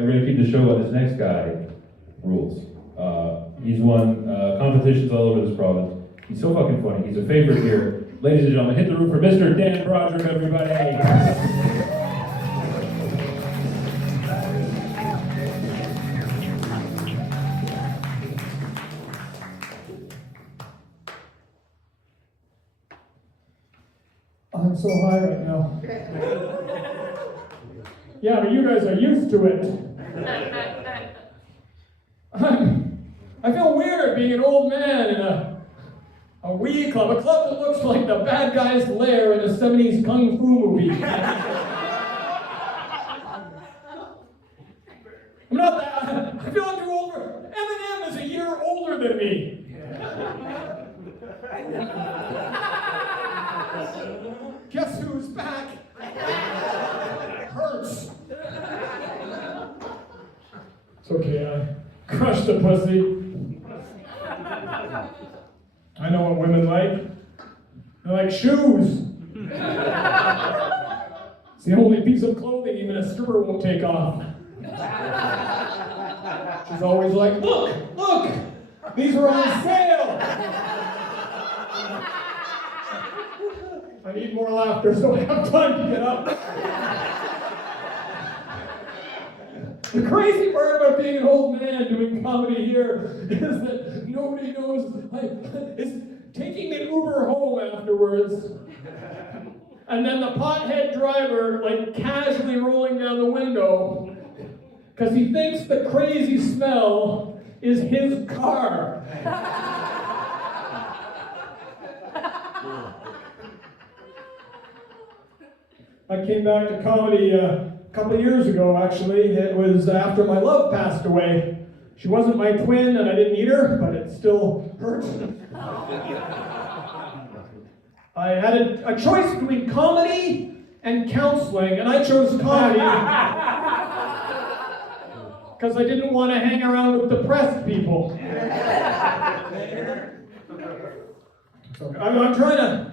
we're going to keep the show on this next guy rules. He's won competitions all over this province. He's so fucking funny. He's a favorite here. Ladies and gentlemen, hit the roof for Mr. Dan Broderick, everybody. I'm so high right now. Yeah, but you guys are used to it. I feel weird being an old man in a weed club, a club that looks like the bad guy's lair in a 70s kung fu movie. I'm not that, I feel I'm too old. Eminem is a year older than me. Guess who's back? It hurts. It's okay, I crushed the pussy. I know what women like. They like shoes. It's the only piece of clothing even a stripper won't take off. She's always like, look, these are on sale. I need more laughter so I have time to get up. The crazy part about being an old man doing comedy here is that nobody knows, is taking the Uber home afterwards, and then the pothead driver, casually rolling down the window, because he thinks the crazy smell is his car. I came back to comedy a couple of years ago, actually. It was after my love passed away. She wasn't my twin, and I didn't eat her, but it still hurt. I had a choice between comedy and counseling, and I chose comedy because I didn't want to hang around with depressed people. So I'm trying to...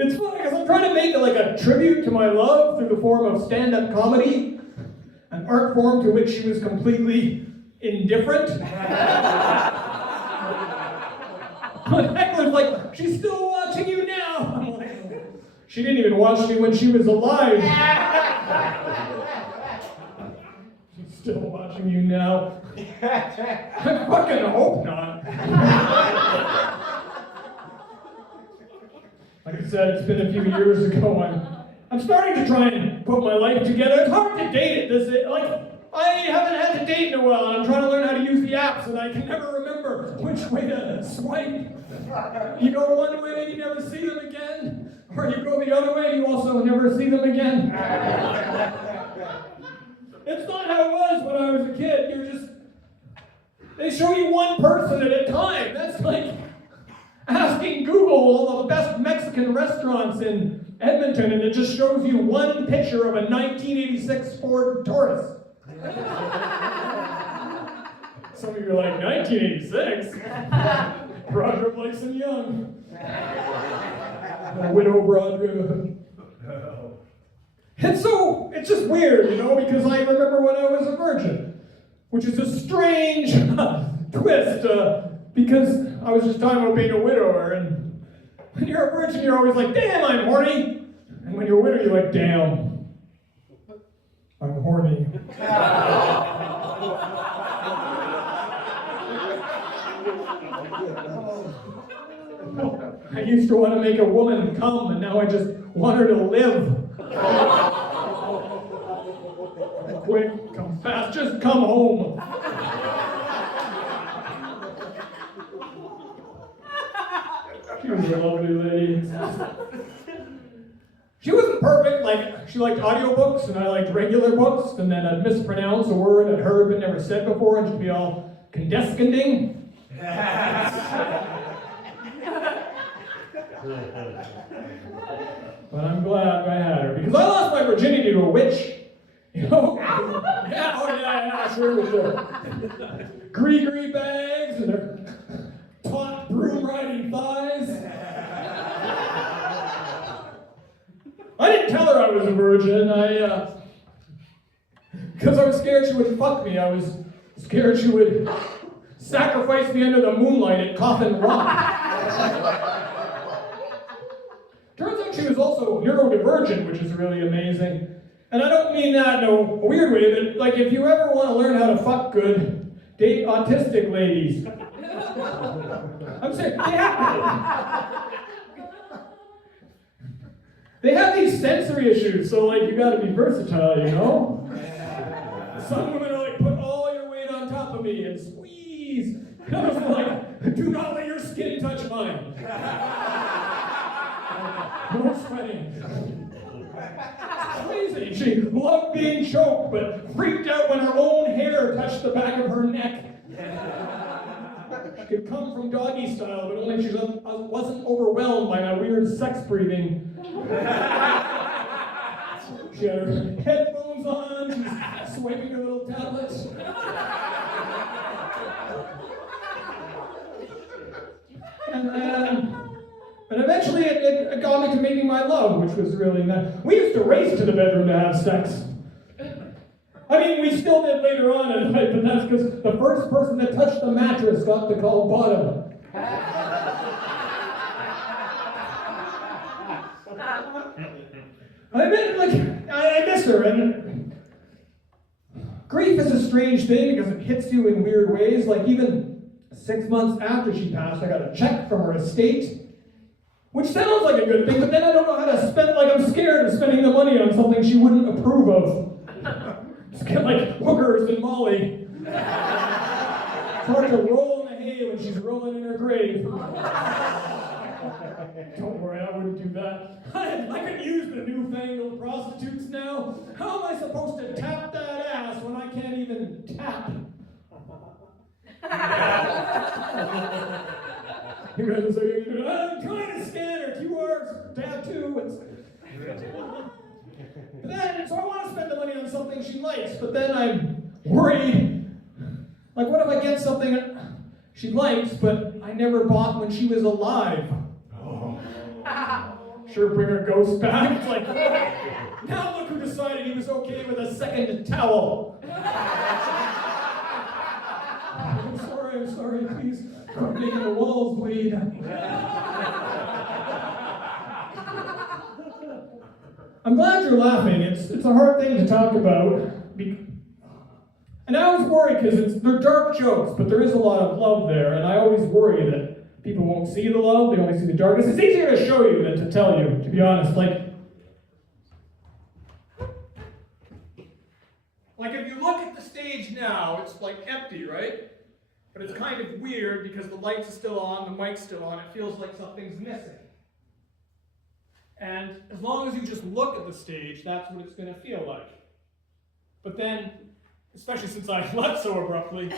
It's funny because I'm trying to make it like a tribute to my love through the form of stand-up comedy, an art form to which she was completely indifferent. But Heckler's like, she's still watching you now. I'm like, she didn't even watch me when she was alive. She's still watching you now. I fucking hope not. Like I said, it's been a few years ago. I'm starting to try and put my life together. It's hard to date it. I haven't had to date in a while, and I'm trying to learn how to use the apps, and I can never remember which way to swipe. You go one way and you never see them again, or you go the other way and you also never see them again. It's not how it was when I was a kid. They show you one person at a time. That's like asking Google all the best Mexican restaurants in Edmonton, and it just shows you one picture of a 1986 Ford Taurus. Some of you are like, 1986? Roger Blakeson Young. The widow Broderick. It's just weird, because I remember when I was a virgin, which is a strange twist, because I was just talking about being a widower, and when you're a virgin, you're always like, damn, I'm horny. And when you're a widow, you're like, damn, I'm horny. I used to want to make a woman come, and now I just want her to live. Quick, come fast, just come home. She was a lovely lady. She wasn't perfect, she liked audiobooks, and I liked regular books, and then I'd mispronounce a word I'd heard but never said before, and she'd be all condescending. But I'm glad I had her, because I lost my virginity to a witch. Yeah, sure, with their gree bags and their taut broom riding thighs. I didn't tell her I was a virgin. Because I was scared she would fuck me. I was scared she would sacrifice me under the moonlight at Coffin Rock. Turns out she was also neurodivergent, which is really amazing. And I don't mean that in a weird way, but like if you ever want to learn how to fuck good, date autistic ladies. I'm saying, they have these sensory issues, so like you gotta be versatile, you know? Some women are like, put all your weight on top of me and squeeze. And I was like, do not let your skin touch mine. No sweating. Crazy. She loved being choked, but freaked out when her own hair touched the back of her neck. She could come from doggy style, but only if she wasn't overwhelmed by my weird sex breathing. She had her headphones on, she's swiping her little tablets. And eventually it got me to making my love, which was really nice. We used to race to the bedroom to have sex. I mean, we still did later on in life, but that's because the first person that touched the mattress got to call bottom. I miss her, and grief is a strange thing because it hits you in weird ways. Like even 6 months after she passed, I got a check from her estate, which sounds like a good thing, but then I don't know how to spend, like I'm scared of spending the money on something she wouldn't approve of. Just get like hookers and Molly. It's hard to roll in the hay when she's rolling in her grave. Don't worry, I wouldn't do that. I could use the newfangled prostitutes now. How am I supposed to tap that ass when I can't even tap? You guys are saying, I'm trying to scan her. QR's tattoo. So I want to spend the money on something she likes, but then I'm worried. Like, what if I get something she likes, but I never bought when she was alive? Sure, bring her ghost back. It's like, now look who decided he was okay with a second towel. I'm sorry, please. Quit making the walls bleed. I'm glad you're laughing. It's a hard thing to talk about. And I always worry because they're dark jokes, but there is a lot of love there, and I always worry that people won't see the love, they only see the darkness. It's easier to show you than to tell you, to be honest. Like if you look at the stage now, it's like empty, right? But it's kind of weird because the lights are still on, the mic's still on, it feels like something's missing. And as long as you just look at the stage, that's what it's going to feel like. But then, especially since I left so abruptly,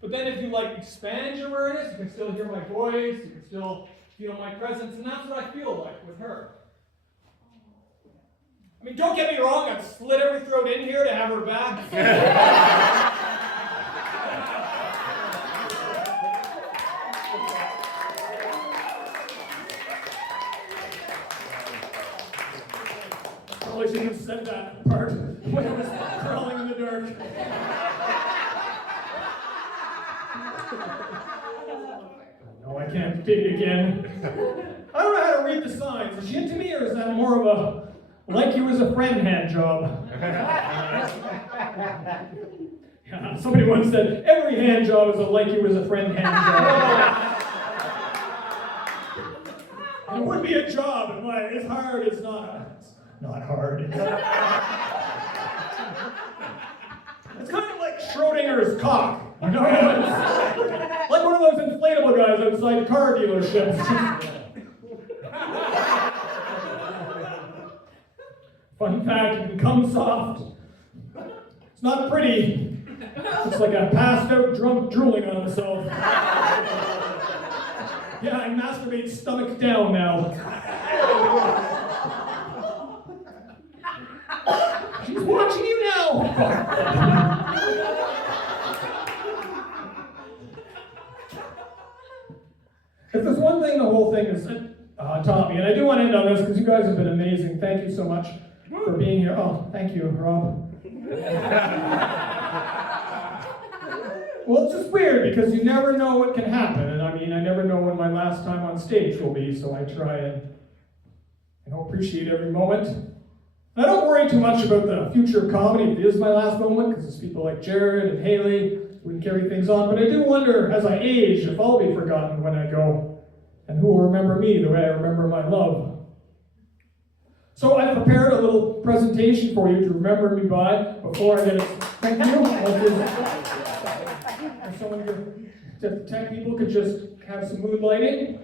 but then if you like expand your awareness, you can still hear my voice, you can still feel my presence, and that's what I feel like with her. I mean, don't get me wrong, I've slit every throat in here to have her back. Probably shouldn't have said that part when I was crawling in the dark. No, I can't date again. I don't know how to read the signs. Is she into me, or is that more of a like you as a friend hand job? Yeah, somebody once said, every hand job is a like you as a friend hand job. It would be a job, and like, it's hard, it's not hard. It's kind of like Schrodinger's cock. You know? It's like one of those inflatable guys outside car dealerships. Fun fact, it can come soft. It's not pretty. It's like a passed out drunk drooling on himself. Yeah, I masturbate stomach down now. She's watching you now! If there's one thing the whole thing has taught me, and I do want to end on this because you guys have been amazing. Thank you so much for being here. Oh, thank you, Rob. Well, it's just weird because you never know what can happen. And I mean, I never know when my last time on stage will be, so I try and appreciate every moment. I don't worry too much about the future of comedy if it is my last moment, because it's people like Jared and Haley who can carry things on. But I do wonder, as I age, if I'll be forgotten when I go, and who will remember me the way I remember my love. So I prepared a little presentation for you to remember me by before I get it. Thank you. If some of your tech people could just have some mood lighting.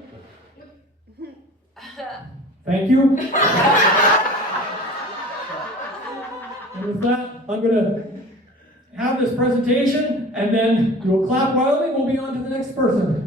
Thank you. And with that, I'm going to have this presentation, and then you'll clap wildly, we'll be on to the next person.